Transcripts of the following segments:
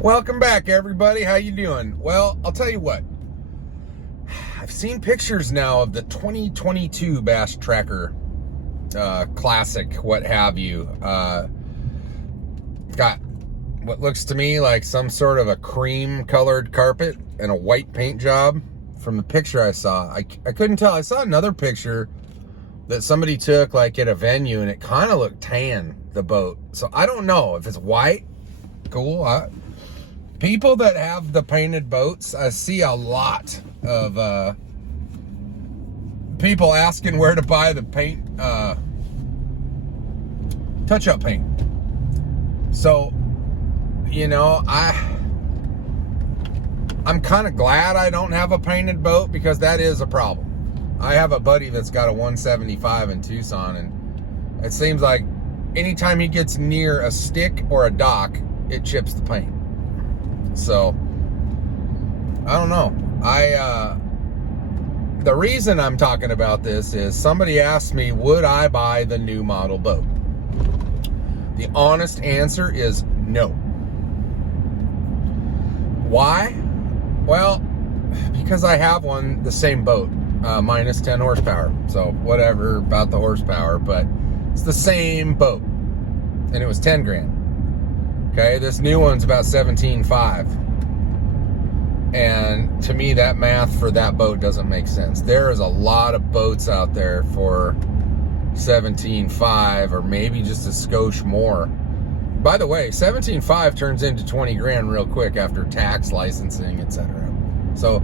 Welcome back, everybody. How you doing? Well, I'll tell you what. I've seen pictures now of the 2022 Bass Tracker Classic, what have you. Got what looks to me like some sort of a cream-colored carpet and a white paint job from the picture I saw. I couldn't tell. I saw another picture that somebody took like at a venue, and it kind of looked tan, the boat. So I don't know if it's white. Cool. People that have the painted boats, I see a lot of people asking where to buy the paint, touch-up paint. So, you know, I'm kind of glad I don't have a painted boat, because that is a problem. I have a buddy that's got a 175 in Tucson, and it seems like anytime he gets near a stick or a dock, it chips the paint. So, I don't know. The reason I'm talking about this is somebody asked me, would I buy the new model boat? The honest answer is no. Why? Well, because I have one, the same boat, minus 10 horsepower. So whatever about the horsepower, but it's the same boat. And it was 10 grand. Okay, this new one's about 17.5. And to me, that math for that boat doesn't make sense. There is a lot of boats out there for 17.5, or maybe just a skosh more. By the way, 17.5 turns into 20 grand real quick after tax, licensing, etc. So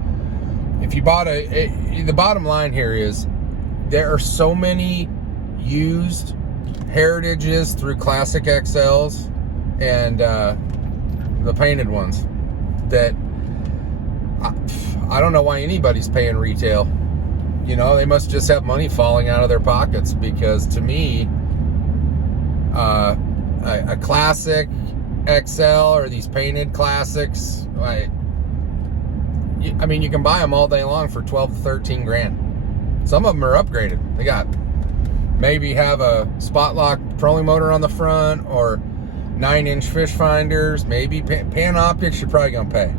if you bought the bottom line here is there are so many used Heritages through Classic XLs and the painted ones that I don't know why anybody's paying retail. You know, they must just have money falling out of their pockets, because to me, a Classic XL or these painted classics, I mean, you can buy them all day long for 12 to 13 grand. Some of them are upgraded. They got maybe have a spot lock trolling motor on the front, or 9-inch fish finders, maybe Panoptix. You're probably gonna pay.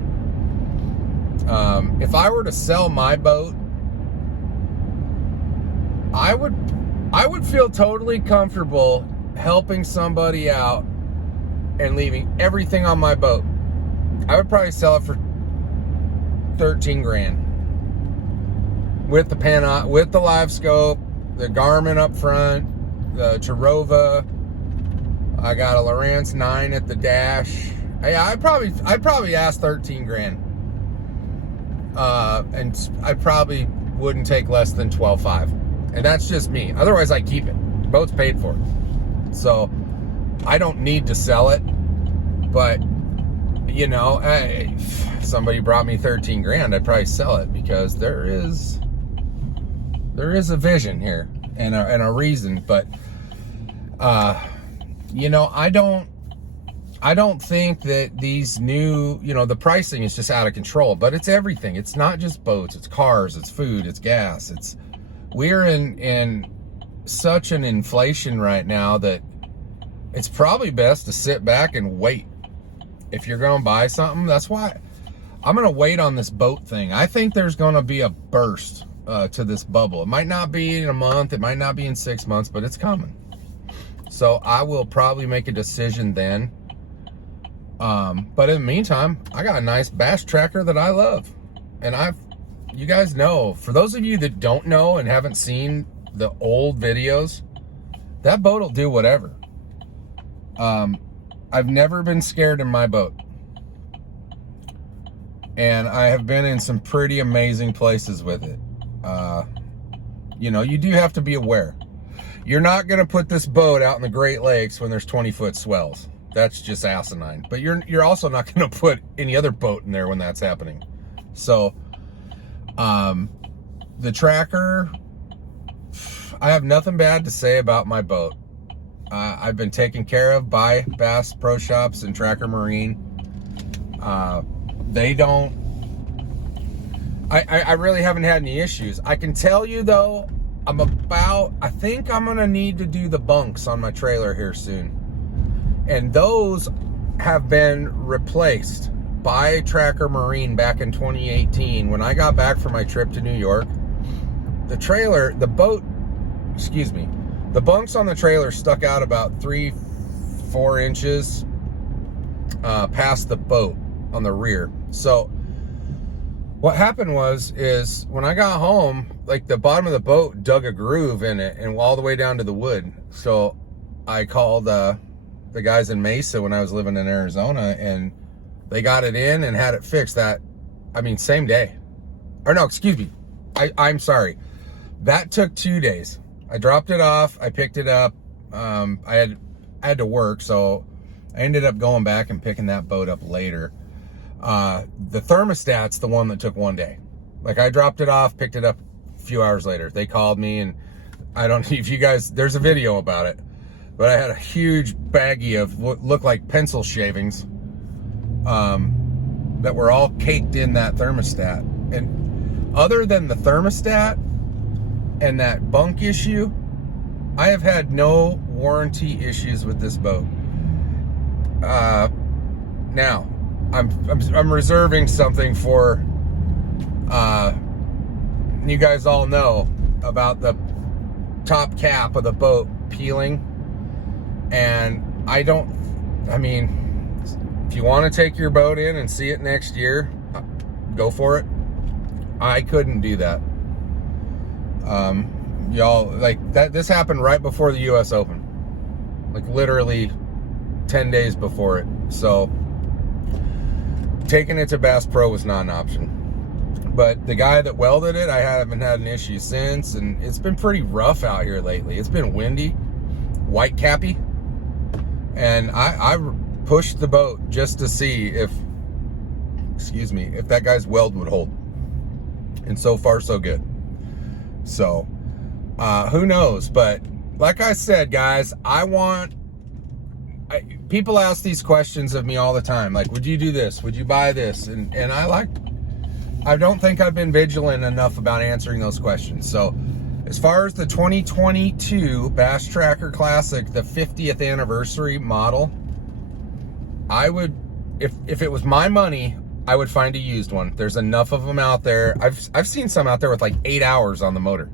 If I were to sell my boat, I would feel totally comfortable helping somebody out and leaving everything on my boat. I would probably sell it for 13 grand with the with the live scope, the Garmin up front, the Terrova. I got a Lowrance 9 at the dash. Yeah, I'd probably ask 13 grand. And I probably wouldn't take less than 12.5. And that's just me. Otherwise, I keep it. The boat's paid for. So I don't need to sell it. But, you know, if somebody brought me 13 grand, I'd probably sell it, because there is a vision here and a reason. But, you know, I don't think that these new, you know, the pricing is just out of control, but it's everything. It's not just boats, it's cars, it's food, it's gas. We're in such an inflation right now that it's probably best to sit back and wait. If you're going to buy something, that's why I'm going to wait on this boat thing. I think there's going to be a burst to this bubble. It might not be in a month, it might not be in 6 months, but it's coming. So I will probably make a decision then. But in the meantime, I got a nice Bass Tracker that I love. And you guys know, for those of you that don't know and haven't seen the old videos, that boat will do whatever. I've never been scared in my boat. And I have been in some pretty amazing places with it. You know, you do have to be aware. You're not going to put this boat out in the Great Lakes when there's 20-foot swells. That's just asinine. But you're also not going to put any other boat in there when that's happening. So, the Tracker, I have nothing bad to say about my boat. I've been taken care of by Bass Pro Shops and Tracker Marine. They don't, I really haven't had any issues. I can tell you though, I think I'm gonna need to do the bunks on my trailer here soon. And those have been replaced by Tracker Marine back in 2018. When I got back from my trip to New York, the bunks on the trailer stuck out about 3-4 inches past the boat on the rear. So what happened is when I got home, like the bottom of the boat dug a groove in it and all the way down to the wood. So I called the guys in Mesa when I was living in Arizona, and they got it in and had it fixed same day. Or no, excuse me. I'm sorry. That took 2 days. I dropped it off. I picked it up. I had to work, so I ended up going back and picking that boat up later. The thermostat's the one that took 1 day. Like, I dropped it off, picked it up a few hours later. They called me, and I don't know if you guys, there's a video about it, but I had a huge baggie of what looked like pencil shavings that were all caked in that thermostat. And other than the thermostat and that bunk issue, I have had no warranty issues with this boat. Now, I'm reserving something for you guys all know about the top cap of the boat peeling, and if you want to take your boat in and see it next year, go for it. I couldn't do that. Y'all, like that, this happened right before the US Open, like literally 10 days before it. So taking it to Bass Pro was not an option. But the guy that welded it, I haven't had an issue since, and it's been pretty rough out here lately. It's been windy, white cappy, and I pushed the boat just to see if that guy's weld would hold. And so far, so good. So, who knows? But like I said, guys, people ask these questions of me all the time. Like, would you do this? Would you buy this? And I don't think I've been vigilant enough about answering those questions. So, as far as the 2022 Bass Tracker Classic, the 50th anniversary model, I would, if it was my money, I would find a used one. There's enough of them out there. I've seen some out there with like 8 hours on the motor.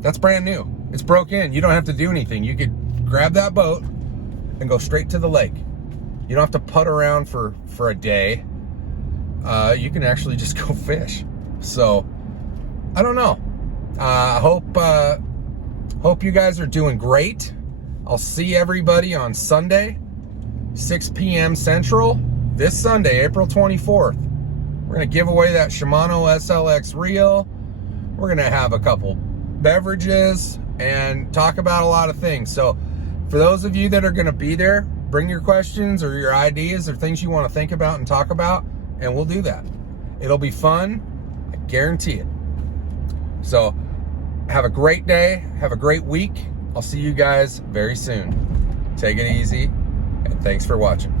That's brand new. It's broke in. You don't have to do anything. You could grab that boat and go straight to the lake. You don't have to putt around for a day. You can actually just go fish. So, I don't know. Hope you guys are doing great. I'll see everybody on Sunday, 6 p.m. Central, this Sunday, April 24th. We're going to give away that Shimano SLX reel. We're going to have a couple beverages and talk about a lot of things. So for those of you that are going to be there, bring your questions or your ideas or things you want to think about and talk about, and we'll do that. It'll be fun. I guarantee it. So have a great day. Have a great week. I'll see you guys very soon. Take it easy, and thanks for watching.